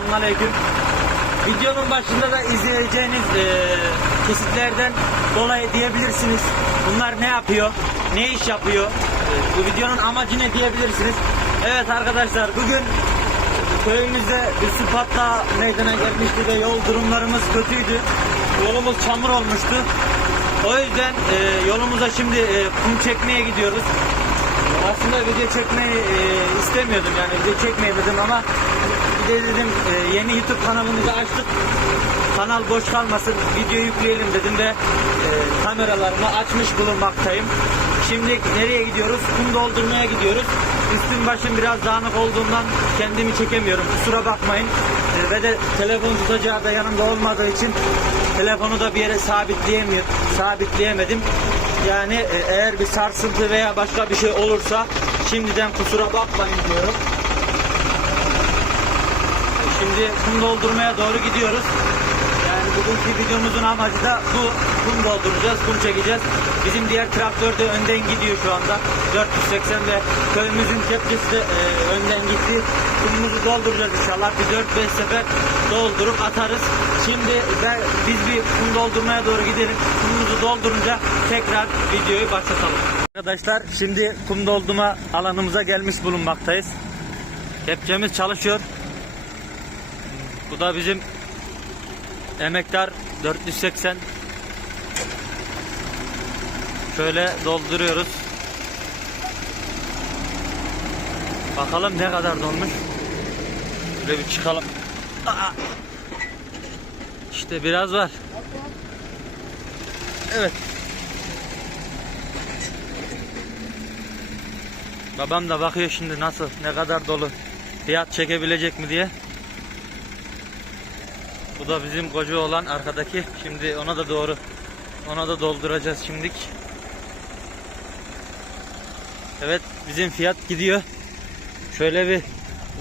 selamünaleyküm. Videonun başında da izleyeceğiniz e, kesitlerden dolayı diyebilirsiniz. Bunlar ne yapıyor? Ne iş yapıyor? E, bu videonun amacı ne diyebilirsiniz? Evet arkadaşlar bugün köyümüzde su patlağı meydana gelmişti ve yol durumlarımız kötüydü. Yolumuz çamur olmuştu. O yüzden e, yolumuza şimdi e, kum çekmeye gidiyoruz. Aslında video çekmeyi e, istemiyordum yani video çekmeyi dedim ama de dedim e, yeni YouTube kanalımızı açtık. Kanal boş kalmasın video yükleyelim dedim ve e, kameralarımı açmış bulunmaktayım. Şimdi nereye gidiyoruz? Kum doldurmaya gidiyoruz. Üstüm başım biraz dağınık olduğundan kendimi çekemiyorum. Kusura bakmayın. E, ve de telefon tutacağı da yanımda olmadığı için telefonu da bir yere sabitleyemiyor, sabitleyemedim. Yani e, eğer bir sarsıntı veya başka bir şey olursa şimdiden kusura bakmayın diyorum. Şimdi kum doldurmaya doğru gidiyoruz. Yani bugünkü videomuzun amacı da bu. Kum dolduracağız, kum çekeceğiz. Bizim diğer traktör de önden gidiyor şu anda. 480 ve köyümüzün kepçesi de e, önden gitti. Kumumuzu dolduracağız inşallah. Bir 4-5 sefer doldurup atarız. Şimdi ben, biz bir kum doldurmaya doğru gidelim. Kumumuzu doldurunca tekrar videoyu başlatalım. Arkadaşlar şimdi kum doldurma alanımıza gelmiş bulunmaktayız. Kepçemiz çalışıyor. Bu da bizim emektar 480 şöyle dolduruyoruz. Bakalım ne kadar dolmuş. Şöyle bir çıkalım. Aa! işte biraz var. Evet. Babam da bakıyor şimdi nasıl ne kadar dolu. Fiyat çekebilecek mi diye bu da bizim koca olan arkadaki. Şimdi ona da doğru ona da dolduracağız şimdik. Evet bizim fiyat gidiyor. Şöyle bir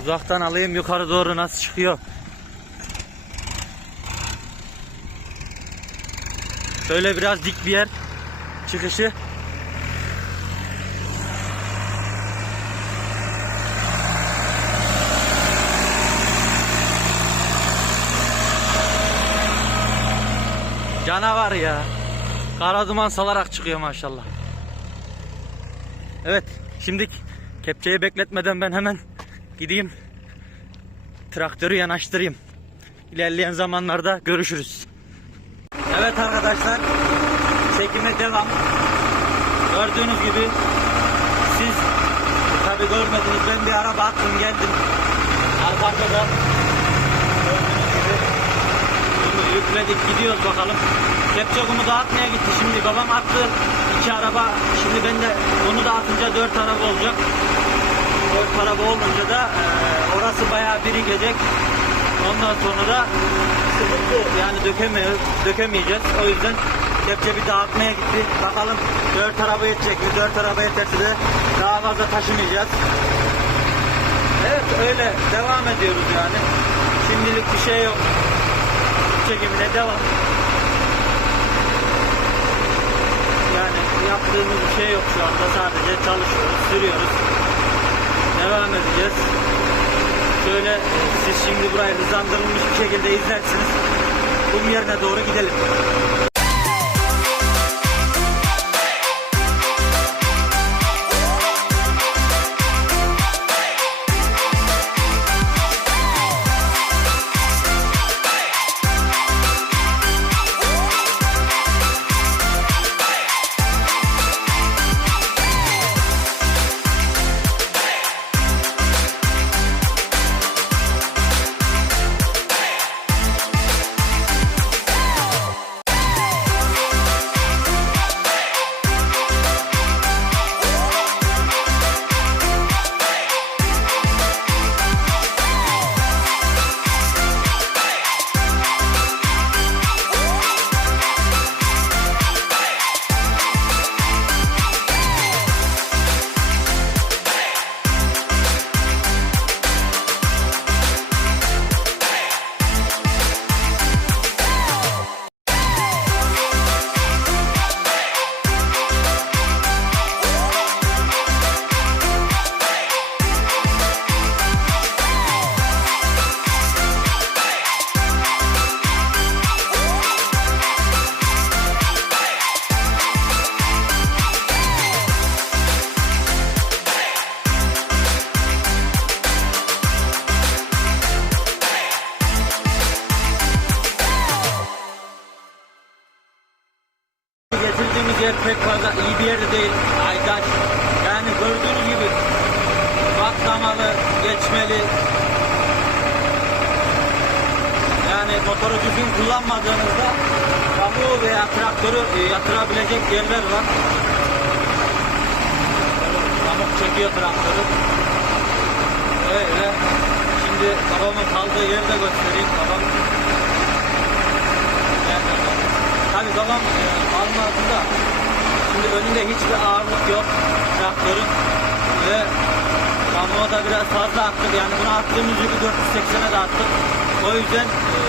uzaktan alayım yukarı doğru nasıl çıkıyor. Şöyle biraz dik bir yer çıkışı. Canavar ya. Kara duman salarak çıkıyor maşallah. Evet, şimdi kepçeyi bekletmeden ben hemen gideyim. Traktörü yanaştırayım. İlerleyen zamanlarda görüşürüz. Evet arkadaşlar, çekime devam. Gördüğünüz gibi siz tabi görmediniz ben bir araba attım geldim. Arkamda da gördüğünüz gibi bunu yükledik gidiyoruz bakalım. Kepçe kumu dağıtmaya gitti şimdi babam attı iki araba şimdi ben de onu da atınca dört araba olacak. Dört araba olunca da e, orası bayağı birikecek. Ondan sonra da sıkıntı yani dökemiyor, dökemeyeceğiz. O yüzden kepçe bir dağıtmaya gitti. Bakalım dört araba yetecek mi? Dört araba yeterse de daha fazla taşımayacağız. Evet öyle devam ediyoruz yani. Şimdilik bir şey yok çekimine devam. Yani yaptığımız bir şey yok şu anda. Sadece çalışıyoruz, sürüyoruz. Devam edeceğiz. Şöyle e, siz şimdi burayı hızlandırılmış bir şekilde izlersiniz. Kum yerine doğru gidelim. Motoru düzgün kullanmadığınızda kabuğu veya traktörü e, yatırabilecek yerler var. Pamuk çekiyor traktörü. Öyle. Şimdi babamın kaldığı yeri de göstereyim. Babam Tabii babam e, almadığında şimdi önünde hiçbir ağırlık yok traktörün ve pamuğa da biraz fazla attık yani bunu attığımız yükü 480'e de attık. O yüzden e,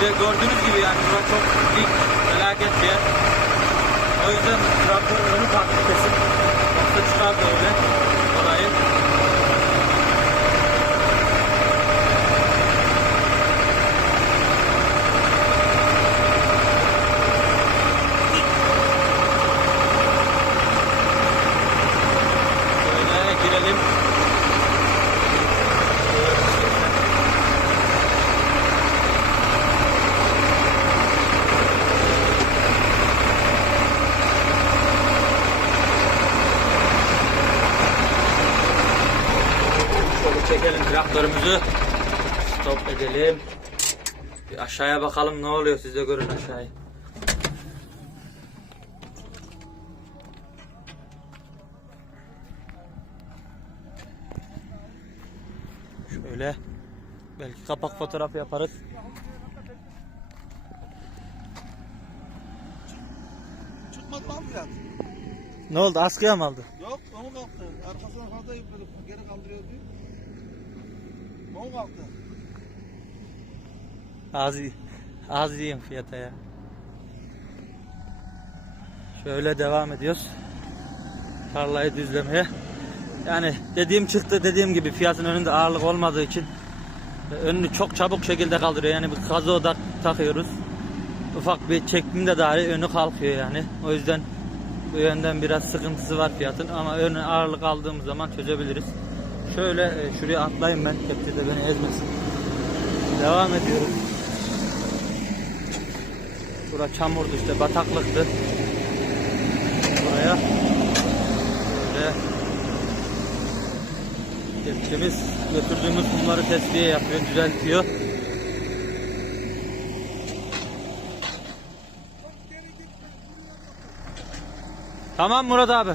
de gördüğünüz gibi yani burası çok dik felaket bir yer. O yüzden traktör önü taktı kesin. Yoksa öyle orayı. Şöyle girelim. Şöyle çekelim traktörümüzü. Stop edelim. Bir aşağıya bakalım ne oluyor siz de görün aşağıyı. Şöyle belki kapak fotoğrafı yaparız. Çıkmadı mı fiyat? Ne oldu askıya mı aldı? Yok, onu kalktı. Arkasına fazla yıkıldı. Geri kaldırıyor diyor. Onu kalktı. Az, az diyeyim fiyata ya. Şöyle devam ediyoruz. Tarlayı düzlemeye. Yani dediğim çıktı dediğim gibi fiyatın önünde ağırlık olmadığı için e, önünü çok çabuk şekilde kaldırıyor. Yani bir kazo da takıyoruz. Ufak bir çekimde dahi önü kalkıyor yani. O yüzden bu yönden biraz sıkıntısı var fiyatın ama önü ağırlık aldığımız zaman çözebiliriz. Şöyle e, şuraya atlayayım ben kepçede beni ezmesin. Devam ediyoruz. Bura çamurdu işte bataklıktı. Buraya böyle kepçemiz götürdüğümüz kumları tesviye yapıyor, düzeltiyor. Tamam Murat abi.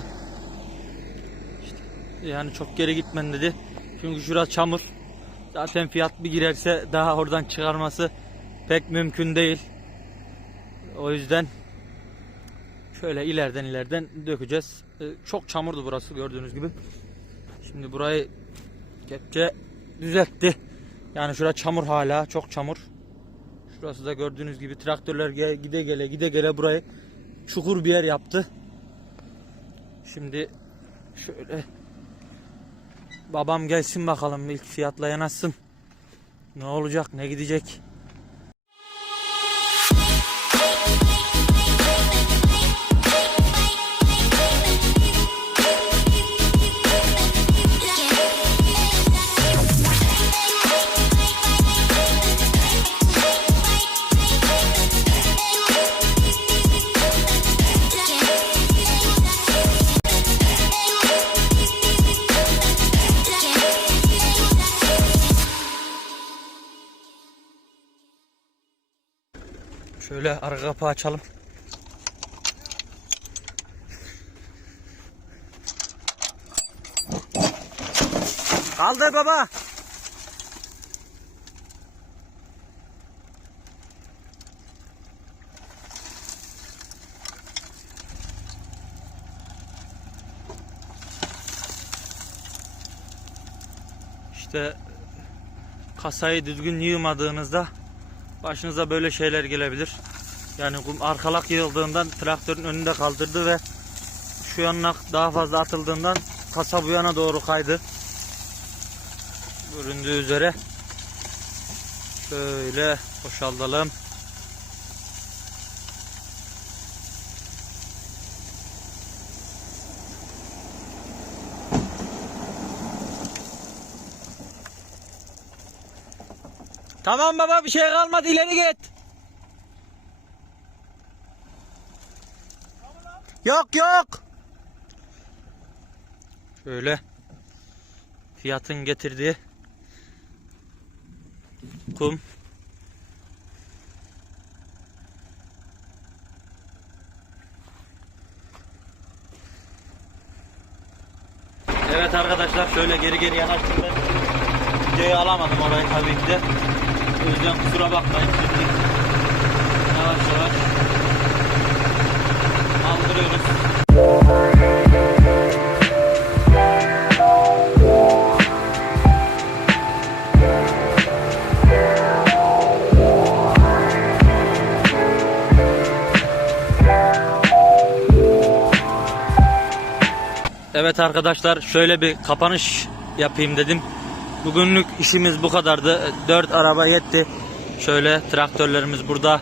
Yani çok geri gitmen dedi. Çünkü şurası çamur. Zaten fiyat bir girerse daha oradan çıkarması pek mümkün değil. O yüzden şöyle ileriden ileriden dökeceğiz. Ee, Çok çamurdu burası gördüğünüz gibi. Şimdi burayı kepçe düzeltti. Yani şura çamur hala çok çamur. Şurası da gördüğünüz gibi traktörler gide gele gide gele burayı çukur bir yer yaptı. Şimdi şöyle babam gelsin bakalım ilk fiyatla yanaşsın. Ne olacak ne gidecek. Şöyle arka kapağı açalım. Kaldır baba. İşte kasayı düzgün yığmadığınızda başınıza böyle şeyler gelebilir. Yani kum arkalak yığıldığından traktörün önünde kaldırdı ve şu yanına daha fazla atıldığından kasa bu yana doğru kaydı. Göründüğü üzere şöyle boşaltalım. Tamam baba bir şey kalmadı ileri git. Yok yok. Şöyle. Fiyatın getirdiği kum. Evet arkadaşlar şöyle geri geri yanaştım. Videoyu alamadım orayı tabii ki de. O yüzden kusura bakmayın. Yavaş yavaş kaldırıyoruz. Evet arkadaşlar şöyle bir kapanış yapayım dedim. Bugünlük işimiz bu kadardı. 4 araba yetti. Şöyle traktörlerimiz burada.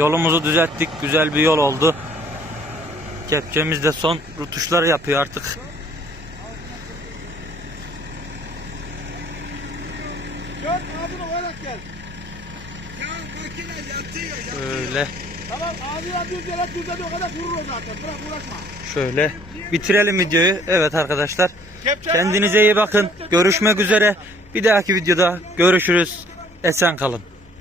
Yolumuzu düzelttik. Güzel bir yol oldu. Kepçemiz de son rutuşları yapıyor artık. Gör ağzını koyarak gel. Ya makine yatıyor ya. Şöyle Tamam ağzı yatıyor gel düzeliyor o kadar vurur o zaten. Bırak uğraşma. şöyle bitirelim videoyu. Evet arkadaşlar. Kendinize iyi bakın. Görüşmek üzere. Bir dahaki videoda görüşürüz. Esen kalın.